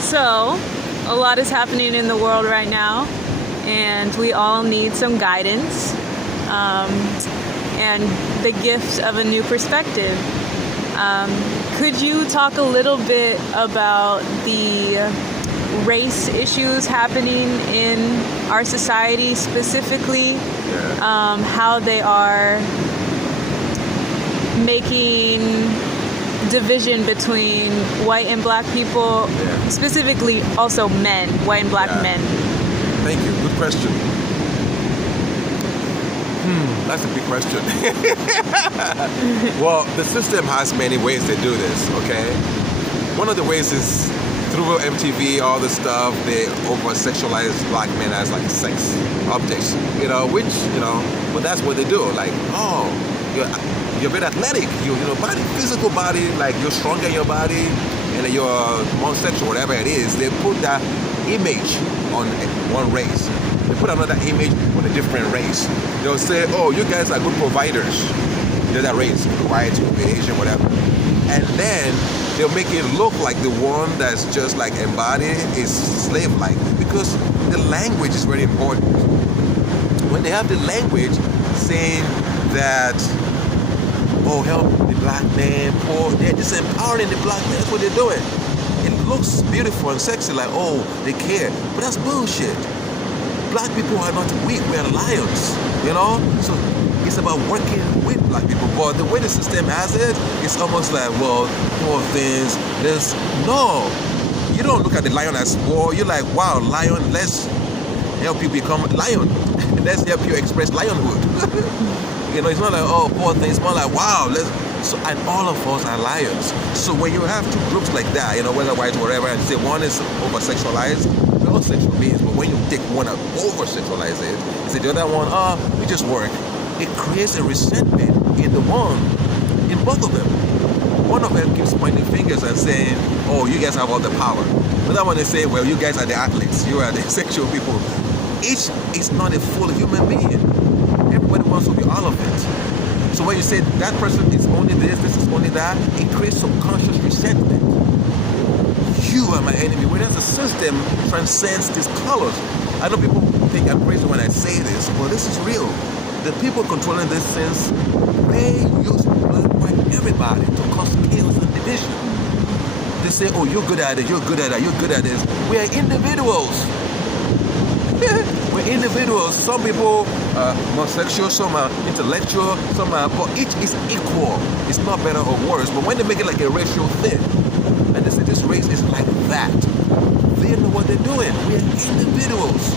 So, a lot is happening in the world right now, and we all need some guidance and the gift of a new perspective. Could you talk a little bit about the race issues happening in our society, specifically how they are making division between white and black people, specifically also men, white and black men? Thank you. Good question. That's a big question. Well, the system has many ways to do this, okay? One of the ways is through MTV, all the stuff, they over-sexualize black men as like sex objects, but that's what they do. Like, oh, you're very athletic, body, physical body, like you're stronger in your body, and you're more sexual, whatever it is. They put that image on one race. They put another image on a different race. They'll say, oh, you guys are good providers. You're that race, white, Asian, whatever. And then they'll make it look like the one that's just like embodied is slave-like, because the language is very important. When they have the language saying that, oh, help the black man, poor, they're just empowering the black man. That's what they're doing. It looks beautiful and sexy, like, oh, they care. But that's bullshit. Black people are not weak, we are lions, So it's about working with black people. But the way the system has it, it's almost like, well, poor things, no. You don't look at the lion as poor. You're like, wow, lion, let's help you become a lion. Let's help you express lionhood. It's not like, oh, poor things. It's more like, wow, and all of us are lions. So when you have two groups like that, whether white or whatever, and say one is over-sexualized, we're all sexual beings, but when you take one and over-sexualize it, you say the other one, we just work. It creates a resentment in both of them. One of them keeps pointing fingers and saying, oh, you guys have all the power. The other one is saying, well, you guys are the athletes, you are the sexual people. Each is not a full human being. Everybody wants to be all of it. So when you say that person is only this is only that, it creates subconscious resentment. You are my enemy. Whereas the system transcends these colors. I know people think I'm crazy when I say this, but this is real. The people controlling this sense, they use black, white, everybody to cause chaos and division. They say, oh, you're good at it, you're good at that, you're good at this. We are individuals. We're individuals. Some people are more sexual, some are intellectual, but each is equal. It's not better or worse. But when they make it like a racial thing, and they say this race is like that, they know what they're doing. We're individuals.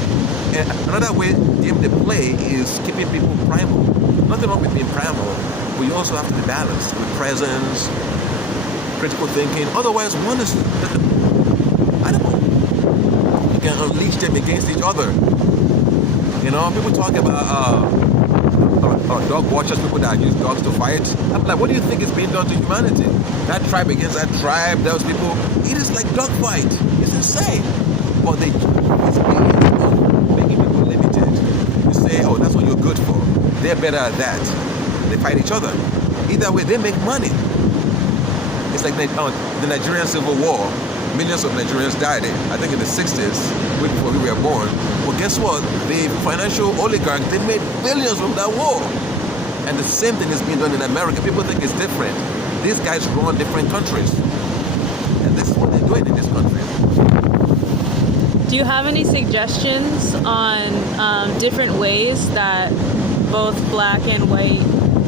And another way game they play is keeping people primal. Nothing wrong with being primal, but you also have to be balanced with presence, critical thinking. Otherwise, one is, I don't know, you can unleash them against each other. People talk about dog watchers, people that use dogs to fight. I'm like, what do you think is being done to humanity? That tribe against that tribe, those people, it is like dog fight. It's insane. But it's making people limited. You say, oh, that's what you're good for. They're better at that. They fight each other. Either way, they make money. It's like the Nigerian Civil War. Millions of Nigerians died, I think in the 60s, way before we were born. Well, guess what? The financial oligarchs, they made billions from that war. And the same thing is being done in America. People think it's different. These guys run different countries. And this is what they're doing in this country. Do you have any suggestions on different ways that both black and white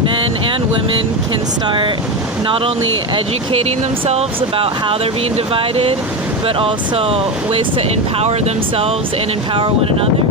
men and women can start not only educating themselves about how they're being divided, but also ways to empower themselves and empower one another?